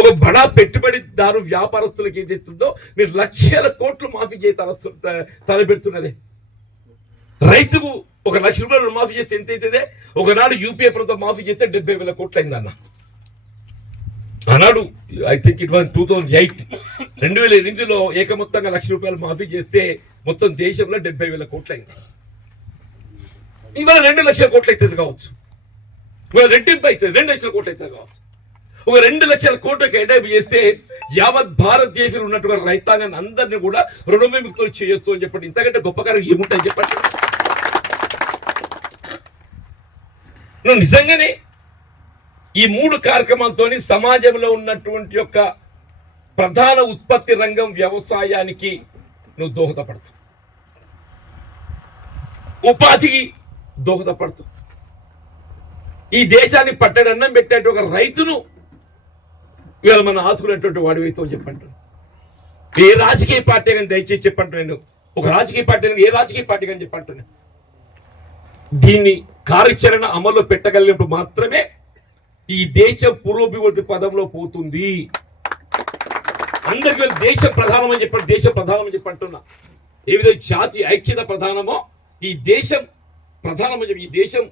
ఒక బడా పెట్టుబడిదారు వ్యాపారస్తులకు ఏదైతుందో మీరు లక్షల కోట్లు మాఫీ చేయ తలపెడుతున్నారే. రైతుకు 1,00,000 రూపాయలు మాఫీ చేస్తే ఎంత అవుతుంది? ఒకనాడు యూపీఏ ప్రభుత్వం మాఫీ చేస్తే 70,000 కోట్లు అయిందన్న. ఆనాడు ఐ థింక్ ఇట్ వాజ్ 2008 2008లో ఏకమొత్తంగా 1,00,000 రూపాయలు మాఫీ చేస్తే మొత్తం దేశంలో 70,000 కోట్లు అయింది. ఇవాళ 2,00,000 కోట్లు అవుతుంది కావచ్చు, ఇవాళ రెట్టింపు అవుతుంది 2,00,000 కోట్లు అవుతుంది కావచ్చు. ఒక 2,00,000 కోట్లకు ఎడైపు చేస్తే యావత్ భారతదేశంలో ఉన్నటువంటి రైతాంగాన్ని అందరినీ కూడా రుణ విముక్తులు చేయొచ్చు అని చెప్పండి. ఇంతకంటే గొప్ప కార్యం ఏముంటాయని చెప్పండి. నువ్వు నిజంగానే ఈ 3 కార్యక్రమాలతో సమాజంలో ఉన్నటువంటి యొక్క ప్రధాన ఉత్పత్తి రంగం వ్యవసాయానికి నువ్వు దోహదపడతావు, ఉపాధికి దోహదపడతావు. ఈ దేశాన్ని పట్టడన్నం పెట్టేట ఒక రైతును ఇవాళ మనం ఆదుకునేటువంటి వాడివైతే చెప్పంటాను. ఏ రాజకీయ పార్టీ కానీ దయచేసి చెప్పంటాను. నేను ఒక రాజకీయ పార్టీ ఏ రాజకీయ పార్టీ కానీ చెప్పంటున్నాను. దీన్ని కార్యాచరణ అమల్లో పెట్టగలిగినప్పుడు మాత్రమే ఈ దేశం పురోభివృద్ధి పదంలో పోతుంది. అందరికీ దేశ ప్రధానం అని చెప్పండి, దేశ ప్రధానం అని చెప్పంటున్నా. ఏ విధంగా జాతి ఐక్యత ప్రధానమో ఈ దేశం ప్రధానం అని చెప్పి ఈ దేశం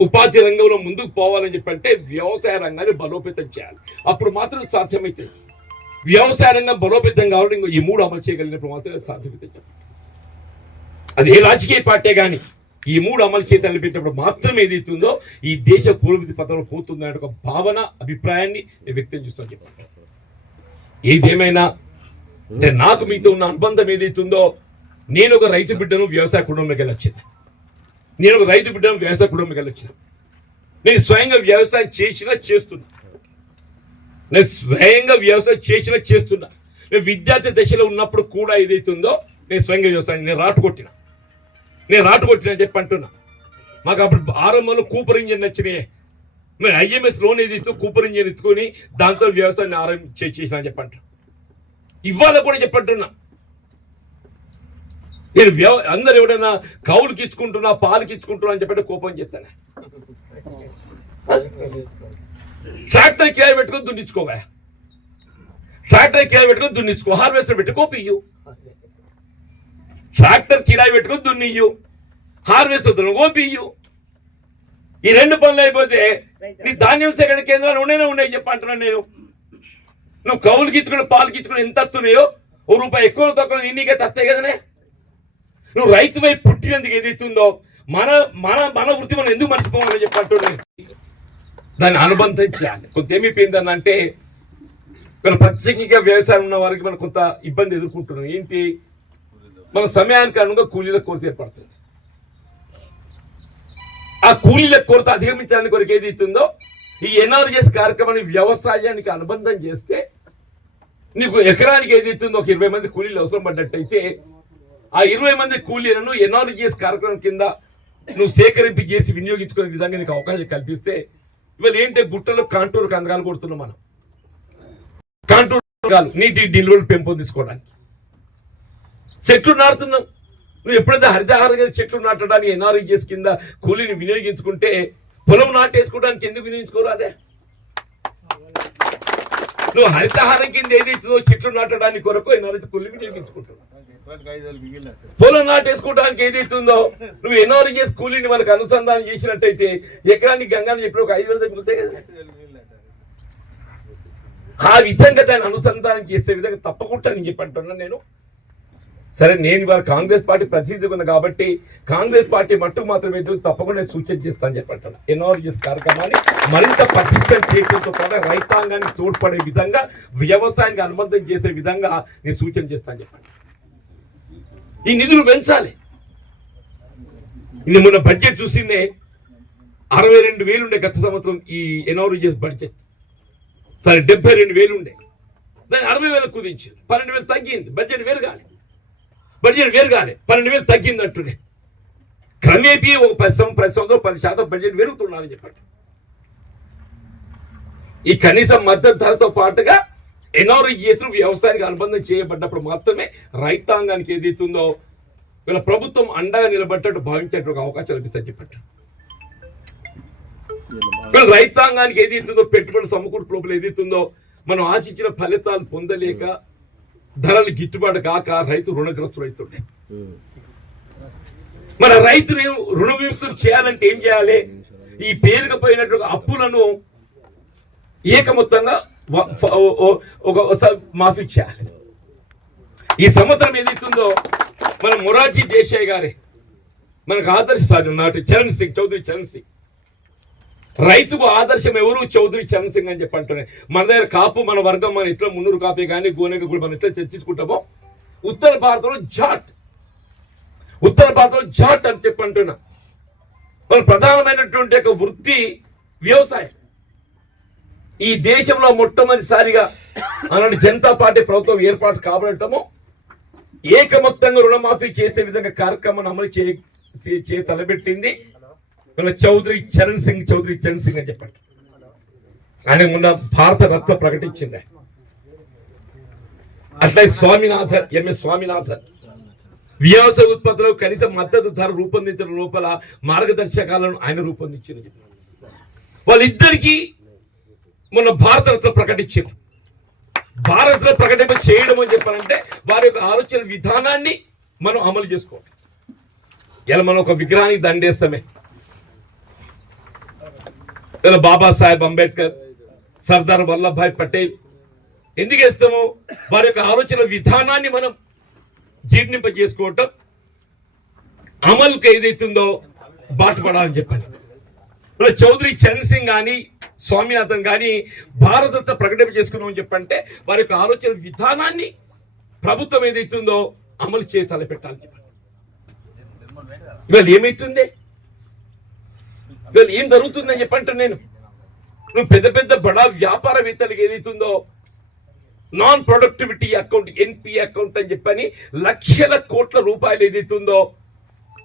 ఉపాధి రంగంలో ముందుకు పోవాలని చెప్పంటే వ్యవసాయ రంగాన్ని బలోపేతం చేయాలి. అప్పుడు మాత్రం సాధ్యమవుతుంది. వ్యవసాయ రంగం బలోపేతం కావాలని ఈ 3 అమలు చేయగలిగినప్పుడు మాత్రమే సాధ్యమవుతుంది చెప్పండి. అది ఏ రాజకీయ పార్టీ కానీ ఈ 3 అమలు చేయాలని పెట్టినప్పుడు మాత్రమే ఏదైతుందో ఈ దేశ పురోభివృద్ధి పథంలో పోతుందనే ఒక భావన అభిప్రాయాన్ని వ్యక్తం చేస్తాను చెప్పండి. ఏదేమైనా అంటే నాకు మీతో ఉన్న అనుబంధం ఏదైతుందో నేను ఒక రైతు బిడ్డను వ్యవసాయ కుటుంబంలోకి వెళ్ళొచ్చింది. నేను ఒక రైతు బిడ్డను వ్యవసాయ కుటుంబంలోకి వెళ్ళొచ్చిన. నేను స్వయంగా వ్యవసాయం చేస్తున్నా. నేను స్వయంగా వ్యవసాయం చేస్తున్నా. నేను విద్యార్థి దశలో ఉన్నప్పుడు కూడా ఏదైతుందో నేను స్వయంగా వ్యవసాయం నేను రాటు కొట్టిన అని చెప్పి అంటున్నా. మాకు అప్పుడు ఆరంభంలో కూపర్ ఇంజిన్ వచ్చినాయి. మేము ఐఎంఎస్ లోన్ ఏదైతే కూపర్ ఇంజిన్ ఎత్తుకొని దాంతో వ్యవసాయాన్ని ఆరంభం చేసిన అని చెప్పంట. ఇవాళ కూడా చెప్పంటున్నా. నేను అందరు ఎవడైనా కౌలుకి ఇచ్చుకుంటున్నా పాలకి ఇచ్చుకుంటున్నా అని చెప్పంటే కోపం చేస్తాను. ట్రాక్టర్ కిరాయి పెట్టుకొని దున్నించుకోవా, ట్రాక్టర్ కిరాయి పెట్టుకొని దున్నించుకో, హార్వెస్టర్ పెట్టి కోపియ్యు. ట్రాక్టర్ కిరాయి పెట్టుకొని దున్నియ్యు, హార్వెస్టర్ కోపియ్యు. ఈ 2 పనులు అయిపోతే నీ ధాన్యం సేకరణ కేంద్రాలు ఉన్నాయి చెప్పంటున్నాను నేను. నువ్వు కౌలుకి ఇచ్చుకుని పాలకి ఇచ్చుకుని ఎంత వస్తున్నాయో ₹1 ఎక్కువ తక్కువ నీకే తత్తాయి కదనే. నువ్వు రైతు వైపు పుట్టినందుకు ఏదైతుందో మన మన మన వృత్తి మనం ఎందుకు మర్చిపోవాలని చెప్పంటున్నాను. దాన్ని అనుబంధం చేయాలి. కొంత ఏమైపోయిందని అంటే మన ప్రత్యేకంగా వ్యవసాయం ఉన్న వారికి మనం కొంత ఇబ్బంది ఎదుర్కొంటున్నాం. ఏంటి, మన సమయానికి అనుగుణంగా కూలీల కొరత ఏర్పడుతుంది. ఆ కూలీల కొరత అధిగమించడానికి కొరకు ఏది ఇస్తుందో ఈ ఎన్ఆర్జీఎస్ కార్యక్రమాన్ని వ్యవసాయానికి అనుబంధం చేస్తే నీకు ఎకరానికి ఏది ఇస్తుందో ఒక 20 మంది కూలీలు అవసరం పడ్డట్టయితే ఆ 20 మంది కూలీలను ఎన్ఆర్జీఎస్ కార్యక్రమం కింద నువ్వు సేకరింపు చేసి వినియోగించుకునే విధంగా నీకు అవకాశం కల్పిస్తే ఇవాళ ఏంటంటే గుట్టలో కాంటూరు కందకాలు కొడుతున్నాం. మనం కాంటూరు నీటి నిల్వలు పెంపొందించుకోవడానికి చెట్లు నాటుతున్నాం. నువ్వు ఎప్పుడైతే హరితహారంగా చెట్లు నాటడానికి ఎన్ఆర్జీఎస్ కింద కూలీని వినియోగించుకుంటే పొలం నాటేసుకోవడానికి ఎందుకు వినియోగించుకోరాదే? నువ్వు హరితహారం కింద ఏదైతుందో చెట్లు నాటడానికి కొరకు ఎన్ఆర్జీ కూలీ వినియోగించుకుంటావు. పొలం నాటేసుకోవడానికి ఏదైతుందో నువ్వు ఎన్ఆర్జీఎస్ కూలీని మనకు అనుసంధానం చేసినట్టయితే ఎకరానికి గంగాన్ని చెప్పి ఒక 5,000 తగ్గుతాయి కదా. ఆ విధంగా దాన్ని అనుసంధానం చేసే విధంగా తప్పకుండా నేను చెప్పంటున్నా. నేను సరే నేను ఇవాళ కాంగ్రెస్ పార్టీ ప్రతినిధిగా ఉన్నా కాబట్టి కాంగ్రెస్ పార్టీ మట్టుకు మాత్రమే తప్పకుండా సూచన చేస్తానని చెప్పంటున్నా. ఎన్ఆర్జీఎస్ కార్యక్రమాన్ని మరింత పటిష్టం చేయడంతో పాటు రైతాంగానికి తోడ్పడే విధంగా వ్యవసాయానికి అనుబంధం చేసే విధంగా నేను సూచన చేస్తానని చెప్పండి. ఈ నిధులు పెంచాలి. ఇది మొన్న బడ్జెట్ చూసిందే 62,000 ఉండే గత సంవత్సరం ఈ ఎన్ఆర్జీఎస్ బడ్జెట్. సరే 72,000 ఉండే, దాన్ని 60,000 కుదించింది, 12,000 తగ్గింది. బడ్జెట్ వేరు కాలే 12,000 తగ్గింది అంటూనే క్రమేపీ ఒక 10 సంవత్సరం 10% బడ్జెట్ పెరుగుతున్నారని చెప్పండి. ఈ కనీస మద్దతు ధరతో పాటుగా ఎన్ఆర్జీఎస్ వ్యవసాయానికి అనుబంధం చేయబడ్డప్పుడు మాత్రమే రైతాంగానికి ఏదైతుందో వీళ్ళ ప్రభుత్వం అండగా నిలబడ్డట్టు భావించేటువంటి అవకాశం లభిస్తుంది చెప్పండి. వీళ్ళ రైతాంగానికి ఏదైతుందో పెట్టుబడి సమకూర్పు లోపల ఏదైతుందో మనం ఆశించిన ఫలితాలు పొందలేక ధరలు గిట్టుబాటు కాక రైతు రుణగ్రస్తుడైతుండే. మన రైతుని రుణ విముక్తులు చేయాలంటే ఏం చేయాలి? ఈ పేరుకపోయినటువంటి అప్పులను ఏకమొత్తంగా మాఫీ చేయాలి. ఈ సంవత్సరం ఏదైతుందో మన మొరార్జీ దేశాయ్ గారే మనకు ఆదర్శిస్తారు. నాటి చౌదరి చరణ్ సింగ్ రైతుకు ఆదర్శం ఎవరు? చౌదరి చరణ్ సింగ్ అని చెప్పి అంటున్నాయి. మన దగ్గర కాపు మన వర్గం మనం ఎట్లా మున్నూరు కాపీ కానీ గోనెగ కూడా మనం ఎట్లా చర్చించుకుంటామో ఉత్తర భారతంలో జాట్ అని చెప్పి అంటున్నా. మన ప్రధానమైనటువంటి ఒక వృత్తి వ్యవసాయం. ఈ దేశంలో మొట్టమొదటిసారిగా అలాంటి జనతా పార్టీ ప్రభుత్వం ఏర్పాటు కాబడటము ఏకమొత్తంగా రుణమాఫీ చేసే విధంగా కార్యక్రమాన్ని అమలు చే తలబెట్టింది చౌదరి చరణ్ సింగ్ అని చెప్పండి. ఆయన మొన్న భారత రత్న ప్రకటించింది. అట్లా ఎంఎస్ స్వామినాథన్ వ్యవసాయ ఉత్పత్తులకు కనీస మద్దతు ధర రూపొందించడం లోపల మార్గదర్శకాలను ఆయన రూపొందించింది. వాళ్ళిద్దరికీ మొన్న భారత రత్న ప్రకటించారు. భారత రత్న ప్రకటింప చేయడం అని చెప్పాలంటే వారి యొక్క ఆలోచన విధానాన్ని మనం అమలు చేసుకోవాలి. ఇలా మనం ఒక విగ్రహానికి దండేస్తామే. ఇలా బాబాసాహెబ్ అంబేద్కర్, సర్దార్ వల్లభాయ్ పటేల్ ఎందుకు వేస్తాము? వారి యొక్క ఆలోచన విధానాన్ని మనం జీర్ణింప చేసుకోవటం, అమలుకు ఏదైతుందో బాటపడాలని చెప్పాలి. చౌదరి చరణ్ సింగ్ కానీ స్వామినాథన్ కానీ భారతరత్న ప్రకటన చేసుకున్నామని చెప్పంటే వారి యొక్క ఆలోచన విధానాన్ని ప్రభుత్వం ఏదైతుందో అమలు చేయ తలపెట్టాలని చెప్పండి. ఇవాళ ఏమైతుంది? ఇవాళ ఏం జరుగుతుందని చెప్పంటే నేను పెద్ద పెద్ద బడా వ్యాపారవేత్తలకు ఏదైతుందో నాన్ ప్రొడక్టివిటీ అకౌంట్ ఎన్పి అకౌంట్ అని చెప్పని లక్షల కోట్ల రూపాయలు ఏదైతుందో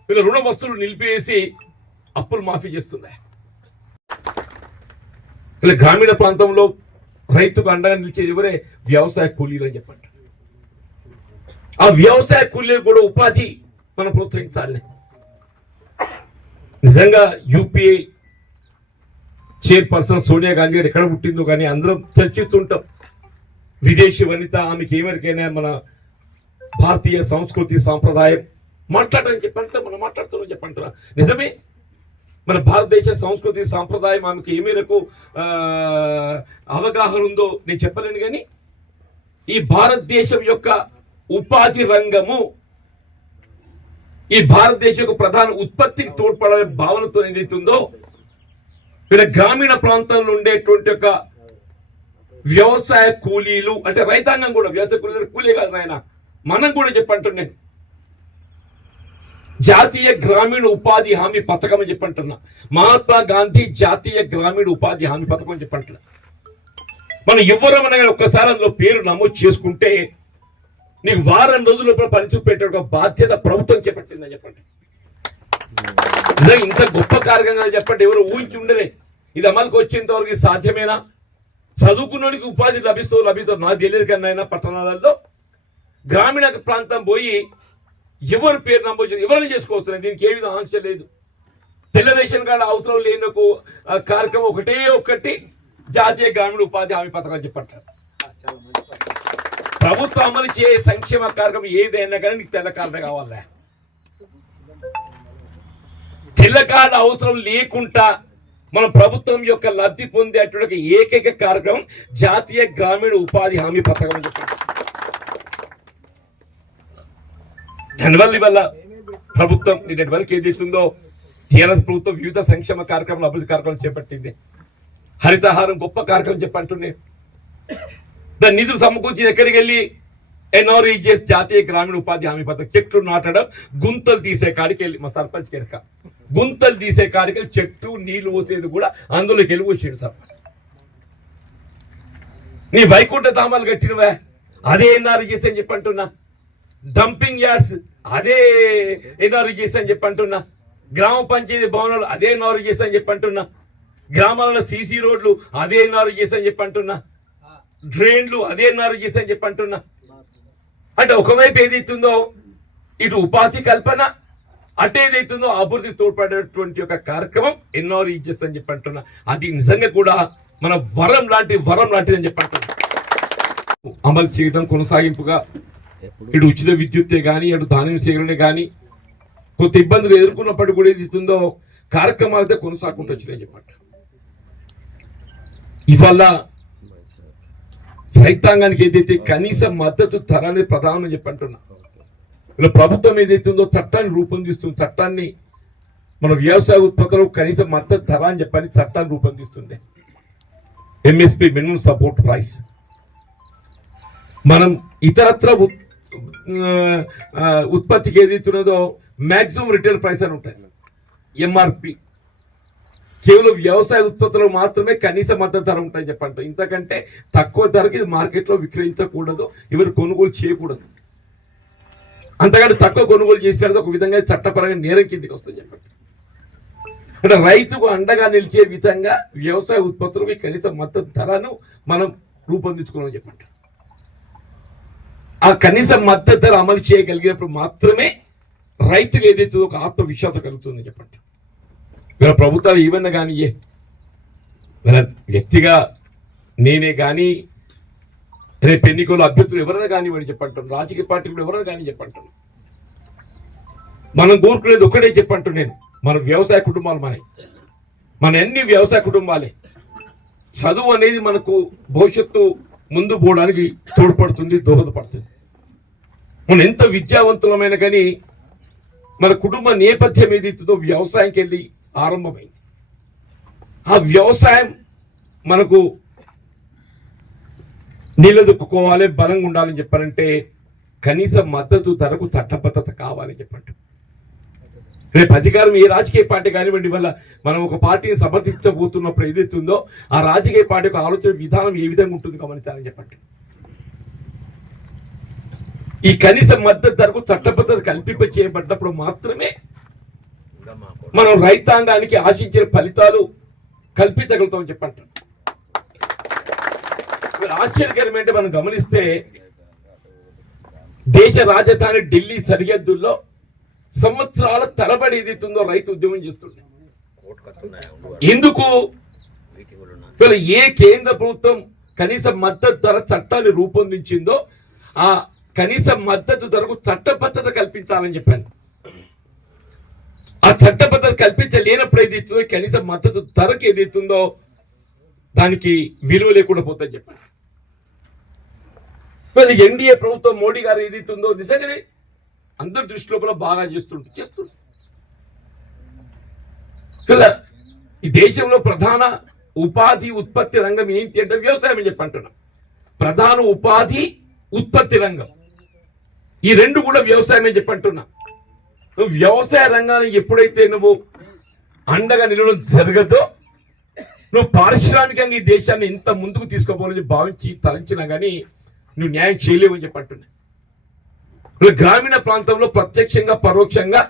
వీళ్ళ రుణ వస్తువులు నిలిపివేసి అప్పులు మాఫీ చేస్తున్నాయి. ఇలా గ్రామీణ ప్రాంతంలో రైతుకు అండగా నిలిచేది ఎవరే? వ్యవసాయ కూలీలు అని చెప్పండి. ఆ వ్యవసాయ కూలీలు కూడా ఉపాధి మనం ప్రోత్సహించాలి. నిజంగా యూపీఏ చైర్పర్సన్ సోనియా గాంధీ గారు ఎక్కడ పుట్టిందో కానీ అందరం చర్చిస్తుంటాం. విదేశీ వనిత, ఆమెకి ఎవరికైనా మన భారతీయ సంస్కృతి సాంప్రదాయం మాట్లాడని చెప్పంటే మనం మాట్లాడుతున్నాం చెప్పంటారా? నిజమే, మన భారతదేశ సంస్కృతి సాంప్రదాయం ఆమెకు ఏ మేరకు అవగాహన ఉందో నేను చెప్పలేను. కానీ ఈ భారతదేశం యొక్క ఉపాధి రంగము, ఈ భారతదేశం యొక్క ప్రధాన ఉత్పత్తికి తోడ్పడే భావనతో ఏదైతుందో వీళ్ళ గ్రామీణ ప్రాంతంలో ఉండేటువంటి ఒక వ్యవసాయ కూలీలు అంటే రైతాంగం కూడా వ్యవసాయ కూలీ కాదు నాయన, మనం కూడా చెప్పంటున్నాను. జాతీయ గ్రామీణ ఉపాధి హామీ పథకం అని చెప్పంటున్నా. మహాత్మా గాంధీ జాతీయ గ్రామీణ ఉపాధి హామీ పథకం అని చెప్పంటున్నా. మనం ఎవరమన్నా ఒక్కసారి అందులో పేరు నమోదు చేసుకుంటే నీకు వారం రోజుల లోపల పని చూపెట్టే ఒక బాధ్యత ప్రభుత్వం చేపట్టిందని చెప్పండి. ఇంత గొప్ప కార్యక్రమంగా చెప్పండి. ఎవరు ఊహించి ఉండలే. ఇది అమలుకి వచ్చేంత వరకు సాధ్యమేనా? చదువుకున్నోడికి ఉపాధి లభిస్తూ నాకు తెలియదు కన్నా పట్టణాలలో గ్రామీణ ప్రాంతం పోయి ఎవరు పేరు నమోదు ఎవరైనా చేసుకోవచ్చు. దీనికి ఏ విధంగా ఆంక్ష లేదు. తెల్ల రేషన్ కార్డు అవసరం లేని కార్యక్రమం ఒకటి జాతీయ గ్రామీణ ఉపాధి హామీ పథకం చెప్పంటారు. ప్రభుత్వం అమలు చేసే సంక్షేమ కార్యక్రమం ఏదైనా కానీ నీకు తెల్ల కార్డు కావాలా? తెల్ల కార్డు అవసరం లేకుండా మన ప్రభుత్వం యొక్క లబ్ధి పొందేటువంటి ఏకైక కార్యక్రమం జాతీయ గ్రామీణ ఉపాధి హామీ పథకం అని చెప్పండి. దానివల్ల ఇవాళ ప్రభుత్వం నిన్నటి వరకు ఏదైతుందో టీఆర్ఎస్ ప్రభుత్వం వివిధ సంక్షేమ కార్యక్రమాలు అభివృద్ధి కార్యక్రమాలు చేపట్టింది. హరితహారం గొప్ప కార్యక్రమం చెప్పంటున్నాయి. దాని నిధులు సమకూర్చి ఎక్కడికి వెళ్ళి NREGS జాతీయ గ్రామీణ ఉపాధి హామీ పథకం చెట్లు నాటడం, గుంతలు తీసే కాడికి వెళ్ళి మా సర్పంచ్ కెరక గుంతలు తీసే కాడికి వెళ్ళి చెట్టు నీళ్లు పోసేది కూడా అందులోకి వెళ్ళి పోసాడు సార్. నీ వైకుంఠ ధామాలు కట్టినవా అదే NREGS అని చెప్పంటున్నా. డంపింగ్ యార్డ్స్ అదే NREGS అని చెప్పంటున్నా. గ్రామ పంచాయతీ భవనాలు అదే NREGS అని చెప్పంటున్నా. గ్రామాలలో CC రోడ్లు అదే NREGS అని చెప్పంటున్నా. డ్రైన్లు అదే NREGS అని చెప్పంటున్నా. అంటే ఒకవైపు ఏదైతుందో ఇటు ఉపాధి కల్పన, అటు ఏదైతుందో అభివృద్ధి తోడ్పడేటువంటి ఒక కార్యక్రమం NREGS అని చెప్పంటున్నా. అది నిజంగా కూడా మన వరం లాంటిది అని చెప్పంటున్నా. అమలు చేయడం కొనసాగింపుగా ఇటు ఉచిత విద్యుత్తే కానీ, అటు ధాన్యం సేకరణ కానీ కొంత ఇబ్బందులు ఎదుర్కొన్నప్పటికీ కూడా ఏదైతుందో కార్యక్రమాలు అయితే కొనసాగుకుంటూ వచ్చినాయని చెప్పంట. ఇవాళ రైతాంగానికి ఏదైతే కనీస మద్దతు ధర అనేది ప్రధానం అని చెప్పంటున్నా. ఇలా ప్రభుత్వం ఏదైతుందో చట్టాన్ని రూపొందిస్తుంది. చట్టాన్ని మన వ్యవసాయ ఉత్పత్తులకు కనీస మద్దతు ధర అని చెప్పని చట్టాన్ని రూపొందిస్తుంది. MSP minimum support price. మనం ఇతరత్ర ఉత్పత్తికి ఏదైతున్నదో మాక్సిమం రిటైల్ ప్రైస్ అని ఉంటాయి, MRP. కేవలం వ్యవసాయ ఉత్పత్తులకు మాత్రమే కనీస మద్దతు ధర ఉంటాయని చెప్పంట. ఇంతకంటే తక్కువ ధరకి మార్కెట్లో విక్రయించకూడదు, ఎవరు కొనుగోలు చేయకూడదు. అంతకంటే తక్కువ కొనుగోలు చేసేది ఒక విధంగా చట్టపరంగా నేరం కిందికి వస్తుంది చెప్పండి. అంటే రైతుకు అండగా నిలిచే విధంగా వ్యవసాయ ఉత్పత్తులకు కనీస మద్దతు ధరను మనం రూపొందించుకోవాలని చెప్పండి. ఆ కనీస మద్దతు ధర అమలు చేయగలిగినప్పుడు మాత్రమే రైతుకు ఏదైతే ఒక ఆత్మవిశ్వాసం కలుగుతుంది చెప్పండి. వీళ్ళ ప్రభుత్వాలు ఈవెన్ కానీ వీళ్ళ వ్యక్తిగా నేనే కానీ, రేపు ఎన్నికల్లో అభ్యర్థులు ఎవరైనా కానివ్వండి చెప్పంటాను, రాజకీయ పార్టీలు ఎవరైనా కానీ చెప్పంటాను, మనం కోరుకునేది ఒకటే చెప్పంటాను నేను. మన వ్యవసాయ కుటుంబాలు మన అన్ని వ్యవసాయ కుటుంబాలే. చదువు అనేది మనకు భవిష్యత్తు ముందు పోవడానికి తోడ్పడుతుంది, దోహదపడుతుంది. మనం ఎంత విద్యావంతులమైన కానీ మన కుటుంబ నేపథ్యం ఏదైతుందో వ్యవసాయంకి వెళ్ళి ఆరంభమైంది. ఆ వ్యవసాయం మనకు నిలదొక్కుకోవాలి, బలంగా ఉండాలని చెప్పారంటే కనీస మద్దతు ధరకు చట్టబద్ధత కావాలని చెప్పండి. రేపు అధికారం ఏ రాజకీయ పార్టీ కానివ్వండి, వల్ల మనం ఒక పార్టీని సమర్థించబోతున్నప్పుడు ఏదైతుందో ఆ రాజకీయ పార్టీ యొక్క ఆలోచన విధానం ఏ విధంగా ఉంటుంది గమనించాలని చెప్పండి. ఈ కనీస మద్దతు ధరకు చట్టబద్ధత కల్పింప చేయబడ్డప్పుడు మాత్రమే మనం రైతాంగానికి ఆశించిన ఫలితాలు కల్పించగలుగుతామని చెప్పంటాం. ఆశ్చర్యకరమైతే మనం గమనిస్తే దేశ రాజధాని ఢిల్లీ సరిహద్దుల్లో సంవత్సరాల తరబడి ఏదైతుందో రైతు ఉద్యమం చేస్తుంది. ఎందుకు? ఏ కేంద్ర ప్రభుత్వం కనీస మద్దతు ధర చట్టాన్ని రూపొందించిందో ఆ కనీస మద్దతు ధరకు చట్టబద్ధత కల్పించాలని చెప్పాను. ఆ చట్టబద్ధత కల్పించలేనప్పుడు ఏదైతుందో కనీస మద్దతు ధరకు ఏదైతుందో దానికి విలువ లేకుండా పోతుందని చెప్పాను. ఎన్డీఏ ప్రభుత్వం మోడీ గారు ఏదైతుందో నిజంగానే అందరి దృష్టిలో కూడా బాగా చేస్తుంది. ఈ దేశంలో ప్రధాన ఉపాధి ఉత్పత్తి రంగం ఏంటి అంటే వ్యవసాయం అని చెప్పంటున్నాం. ప్రధాన ఉపాధి ఉత్పత్తి రంగం ఈ రెండు కూడా వ్యవసాయమే చెప్పంటున్నా. నువ్వు వ్యవసాయ రంగాన్ని ఎప్పుడైతే నువ్వు అండగా నిలవడం జరగదో నువ్వు పారిశ్రామికంగా ఈ దేశాన్ని ఇంత ముందుకు తీసుకోవాలని భావించి తలంచినా కానీ నువ్వు న్యాయం చేయలేవని చెప్పంటున్నా. గ్రామీణ ప్రాంతంలో ప్రత్యక్షంగా పరోక్షంగా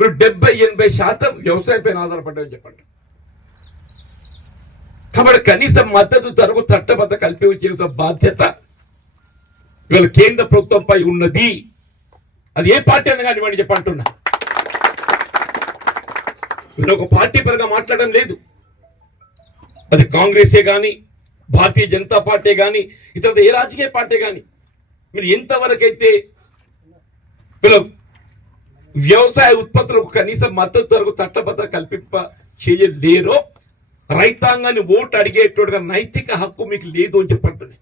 70-80% వ్యవసాయం పైన ఆధారపడ్డామని చెప్పండి. కాబట్టి కనీస మద్దతు ధరకు చట్టబద్ధ కల్పించే బాధ్యత ఇవాళ కేంద్ర ప్రభుత్వంపై ఉన్నది. అది ఏ పార్టీ అని కానివ్వండి చెప్పంటున్నా. వీళ్ళు ఒక పార్టీ పరంగా మాట్లాడడం లేదు. అది కాంగ్రెసే కానీ, భారతీయ జనతా పార్టీ కానీ, ఇతర ఏ రాజకీయ పార్టీ కానీ మీరు ఎంతవరకైతే వీళ్ళు వ్యవసాయ ఉత్పత్తులకు కనీస మద్దతు ధరకు చట్టబద్ధ కల్పింప చేయలేరో రైతాంగాన్ని ఓటు అడిగేటోడుగా నైతిక హక్కు మీకు లేదు అని చెప్పంటున్నాయి.